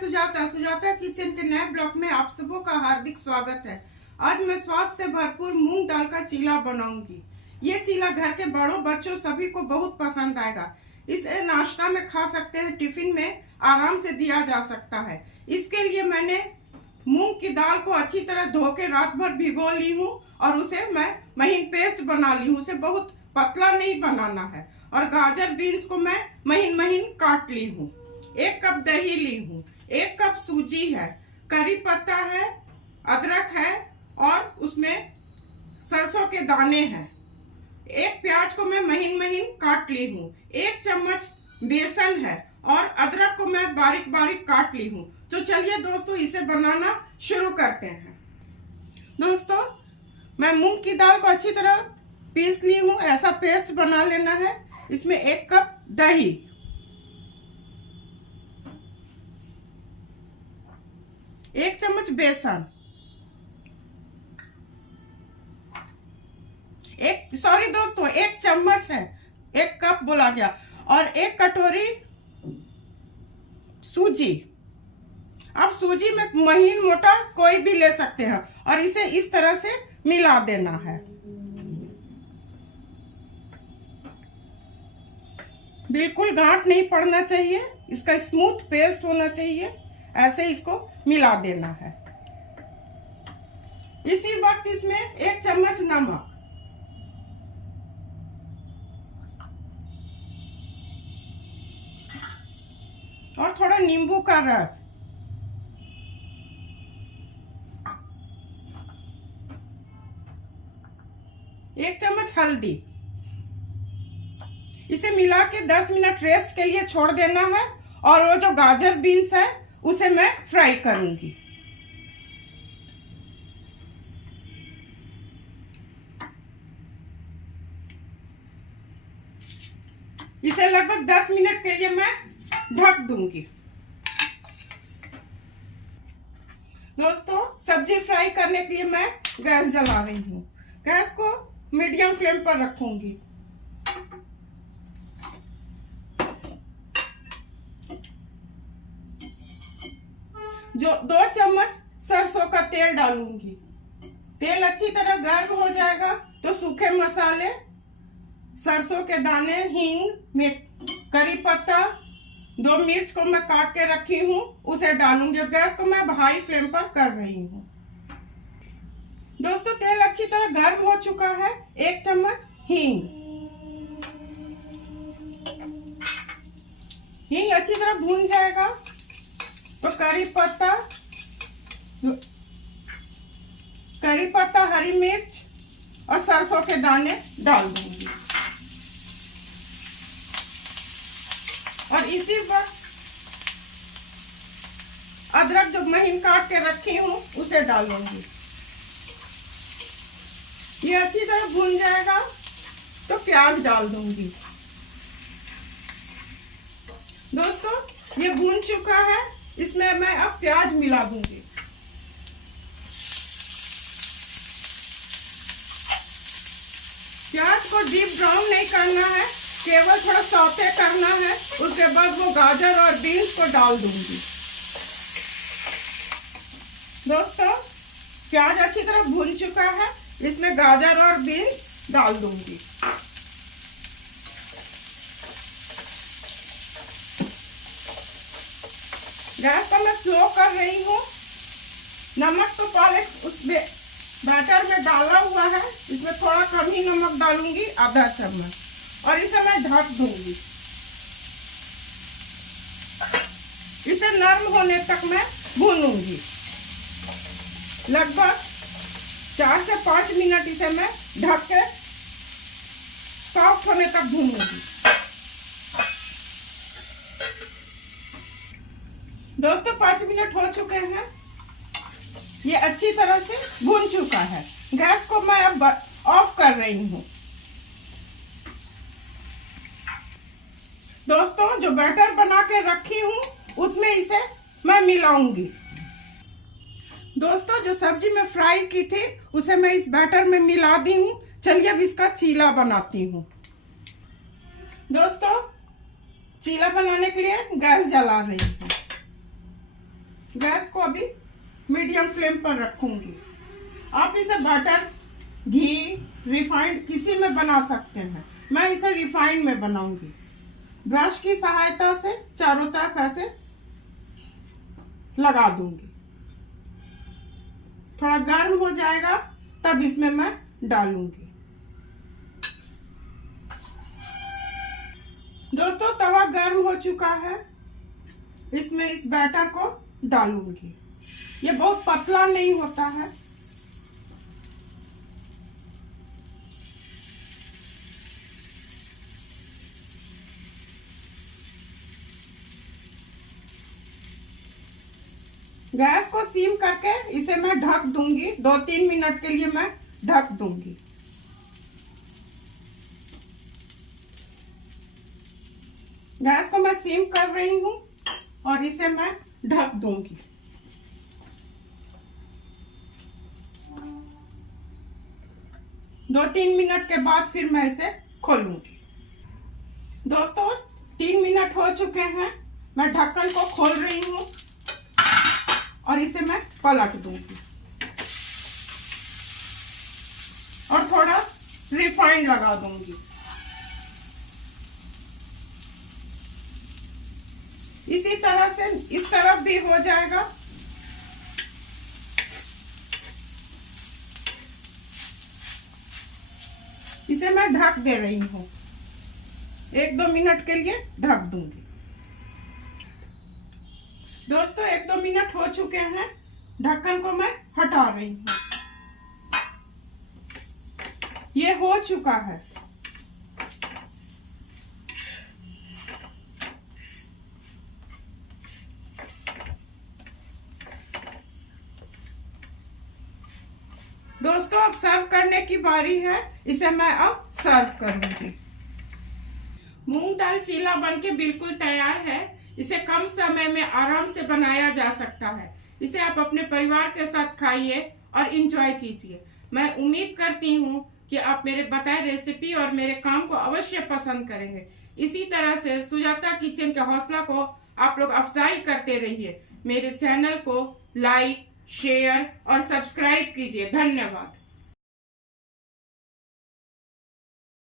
Sujata Sujata kitchen के नए blog में आप सबों का हार्दिक स्वागत है। आज मैं स्वाद से भरपूर मूंग दाल का चीला बनाऊंगी। ये चीला घर के बड़ों बच्चों सभी को बहुत पसंद आएगा। इसे नाश्ता में खा सकते हैं, टिफिन में आराम से दिया जा सकता है। इसके लिए मैंने मूंग की दाल को अच्छी तरह धो के रात भर भिगो ली हूँ और उसे मैं महीन पेस्ट बना ली हूँ। उसे बहुत पतला नहीं बनाना है। और गाजर बीन्स को मैं महीन महीन काट ली हूँ। 1 कप दही ली हूँ, 1 कप सूजी है, करी पत्ता है, अदरक है और उसमें सरसों के दाने हैं। 1 प्याज को मैं महीन महीन काट ली हूँ, 1 चम्मच बेसन है और अदरक को मैं बारीक बारीक काट ली हूँ। तो चलिए दोस्तों, इसे बनाना शुरू करते हैं। दोस्तों, मैं मूंग की दाल को अच्छी तरह पीस ली हूँ। ऐसा पेस्ट बना लेना है। इसमें 1 कप दही, 1 चम्मच बेसन, 1 चम्मच है, 1 कप बोला गया, और 1 कटोरी सूजी। आप सूजी में महीन मोटा कोई भी ले सकते हैं और इसे इस तरह से मिला देना है। बिल्कुल गांठ नहीं पड़ना चाहिए, इसका स्मूथ पेस्ट होना चाहिए। ऐसे इसको मिला देना है। इसी वक्त इसमें 1 चम्मच नमक, और थोड़ा नींबू का रस, एक चम्मच हल्दी। इसे मिला के 10 मिनट रेस्ट के लिए छोड़ देना है। और वो जो गाजर बीन्स है उसे मैं फ्राई करूंगी। इसे लगभग 10 मिनट के लिए मैं ढक दूंगी। दोस्तों, सब्जी फ्राई करने के लिए मैं गैस जला रही हूँ। गैस को मीडियम फ्लेम पर रखूंगी। जो 2 चम्मच सरसों का तेल डालूंगी। तेल अच्छी तरह गर्म हो जाएगा तो सूखे मसाले, सरसों के दाने, हींग, करी पत्ता, 2 मिर्च को मैं काट के रखी हूँ उसे डालूंगी। और गैस को मैं हाई फ्लेम पर कर रही हूँ। दोस्तों, तेल अच्छी तरह गर्म हो चुका है। 1 चम्मच हींग। हींग अच्छी तरह भून जाएगा तो करी पत्ता, हरी मिर्च और सरसों के दाने डाल दूंगी। और इसी वक्त अदरक जो महीन काट के रखी हूँ उसे डालूंगी। ये अच्छी तरह भून जाएगा तो प्याज डाल दूंगी। दोस्तों, ये भून चुका है। इसमें मैं अब प्याज मिला दूंगी। प्याज को डीप ब्राउन नहीं करना है, केवल थोड़ा सौते करना है। उसके बाद वो गाजर और बीन्स को डाल दूंगी। दोस्तों, प्याज अच्छी तरह भून चुका है। इसमें गाजर और बीन्स डाल दूंगी। गैस को मैं स्लो कर रही हूँ। नमक तो पहले उस बैटर में डाला हुआ है। इसमें थोड़ा कम ही नमक डालूंगी, आधा चम्मच, और इसे मैं ढक दूंगी। इसे नरम होने तक मैं भूनूंगी। लगभग 4 से 5 मिनट इसे मैं ढक के सॉफ्ट होने तक भूनूंगी। दोस्तों, 5 मिनट हो चुके हैं। ये अच्छी तरह से भून चुका है। गैस को मैं अब ऑफ कर रही हूँ। दोस्तों, जो बैटर बना के रखी हूँ उसमें इसे मैं मिलाऊंगी। दोस्तों, जो सब्जी मैं फ्राई की थी उसे मैं इस बैटर में मिला दी हूँ। चलिए अब इसका चीला बनाती हूँ। दोस्तों, चीला बनाने के लिए गैस जला रही हूँ। गैस को अभी मीडियम फ्लेम पर रखूंगी। आप इसे बटर, घी, रिफाइंड किसी में बना सकते हैं। मैं इसे रिफाइंड में बनाऊंगी। ब्रश की सहायता से चारों तरफ ऐसे लगा दूंगी। थोड़ा गर्म हो जाएगा तब इसमें मैं डालूंगी। दोस्तों तवा गर्म हो चुका है, इसमें इस बैटर को डालूंगी। ये बहुत पतला नहीं होता है। गैस को सीम करके इसे मैं ढक दूंगी। 2-3 मिनट के लिए मैं ढक दूंगी। गैस को मैं सीम कर रही हूँ और इसे मैं ढक दूंगी। दो 3 मिनट के बाद फिर मैं इसे खोलूंगी। दोस्तों 3 मिनट हो चुके हैं। मैं ढक्कन को खोल रही हूँ और इसे मैं पलट दूंगी और थोड़ा रिफाइंड लगा दूंगी। इसी तरह से इस तरफ भी हो जाएगा। इसे मैं ढक दे रही हूँ। 1-2 मिनट के लिए ढक दूंगी। दोस्तों 1-2 मिनट हो चुके हैं। ढक्कन को मैं हटा रही हूँ। ये हो चुका है। दोस्तों अब सर्व करने की बारी है। इसे मैं अब सर्व करूंगी। मूंग दाल चीला बनके बिल्कुल तैयार है। इसे कम समय में आराम से बनाया जा सकता है। इसे आप अपने परिवार के साथ खाइए और इंजॉय कीजिए। मैं उम्मीद करती हूँ कि आप मेरे बताए रेसिपी और मेरे काम को अवश्य पसंद करेंगे। इसी तरह से सुजाता किचन के हौसला को आप लोग अफजाई करते रहिए। मेरे चैनल को लाइक, शेयर और सब्सक्राइब कीजिए। धन्यवाद।